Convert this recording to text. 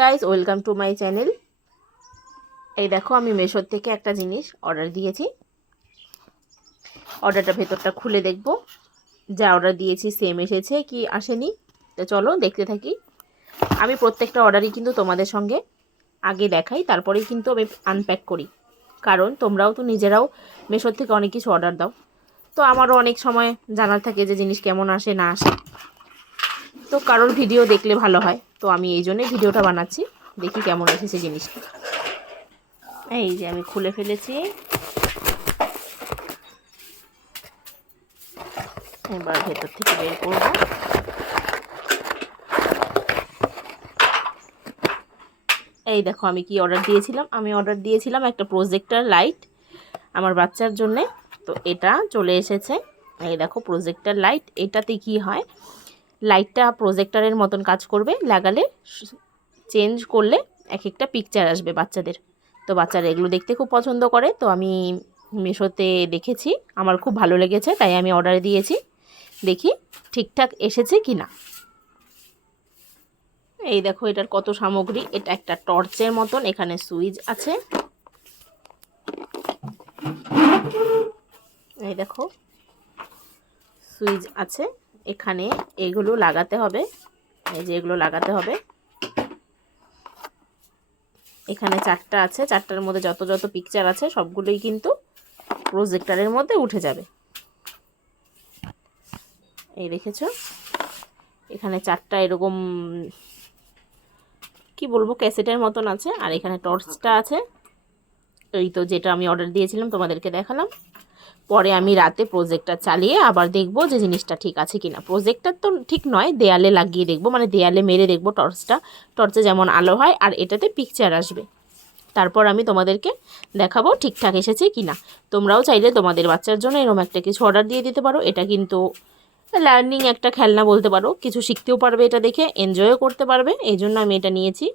Guys, welcome to my channel. এই দেখো, আমি মেশোর থেকে একটা জিনিস অর্ডার দিয়েছি। অর্ডারটা ভেতরটা খুলে দেখব যা অর্ডার দিয়েছি সেম এসেছে কি আসেনি। তো চলো দেখতে থাকি। আমি প্রত্যেকটা অর্ডারই কিন্তু তোমাদের সঙ্গে আগে দেখাই, তারপরেই কিন্তু আমি আনপ্যাক করি, কারণ তোমরাও তো নিজেরাও মেশোর থেকে অনেক কিছু অর্ডার দাও। তো আমারও অনেক সময় জানার থাকে যে জিনিস কেমন আসে না আসে, তো কারোর ভিডিও দেখলে ভালো হয়। তো আমি এই জন্যই ভিডিওটা বানাচ্ছি, দেখি কেমন এসেছে জিনিসটা। এই যে আমি খুলে ফেলেছি, এবার ভেতর থেকে বের করব। এই দেখো আমি কি অর্ডার দিয়েছিলাম। আমি অর্ডার দিয়েছিলাম একটা প্রজেক্টর লাইট আমার বাচ্চার জন্যে। তো এটা চলে এসেছে। এই দেখো প্রজেক্টর লাইট। এটাতে কি হয়, লাইটটা প্রজেক্টরের মতন কাজ করবে, লাগালে চেঞ্জ করলে এক একটা পিকচার আসবে বাচ্চাদের। তো বাচ্চারা এগুলো দেখতে খুব পছন্দ করে। তো আমি মিশোতে দেখেছি, আমার খুব ভালো লেগেছে, তাই আমি অর্ডার দিয়েছি। দেখি ঠিকঠাক এসেছে কি না। এই দেখো এটার কত সামগ্রী। এটা একটা টর্চের মতন, এখানে সুইচ আছে। এই দেখো সুইচ আছে, এখানে এগুলো লাগাতে হবে। এই যে এগুলো লাগাতে হবে। এখানে চারটা আছে, চারটার মধ্যে যত যত পিকচার আছে সবগুলোই কিন্তু প্রজেক্টরের মধ্যে উঠে যাবে। এই দেখেছো, এখানে চারটা এরকম কি বলবো ক্যাসেটের মতন আছে, আর এখানে টর্চটা আছে। এই তো যেটা আমি অর্ডার দিয়েছিলাম তোমাদেরকে দেখালাম। পরে আমি রাতে প্রজেক্টর চালিয়ে আবার দেখব যে জিনিসটা ঠিক আছে কিনা। প্রজেক্টর তো ঠিক নয়, দেয়ালে লাগিয়ে দেখব, মানে দেয়ালে মেরে দেখব টর্চটা, টর্চে যেমন আলো হয় আর এটাতে পিকচার আসবে। তারপর আমি তোমাদেরকে দেখাবো ঠিকঠাক এসেছে কিনা। তোমরাও চাইলে তোমাদের বাচ্চার জন্য এরকম একটা কিছু অর্ডার দিয়ে দিতে পারো। এটা কিন্তু লার্নিং একটা খেলনা বলতে পারো, কিছু শিখতেও পারবে, এটা দেখে এনজয়ও করতে পারবে, এই জন্য আমি এটা নিয়েছি।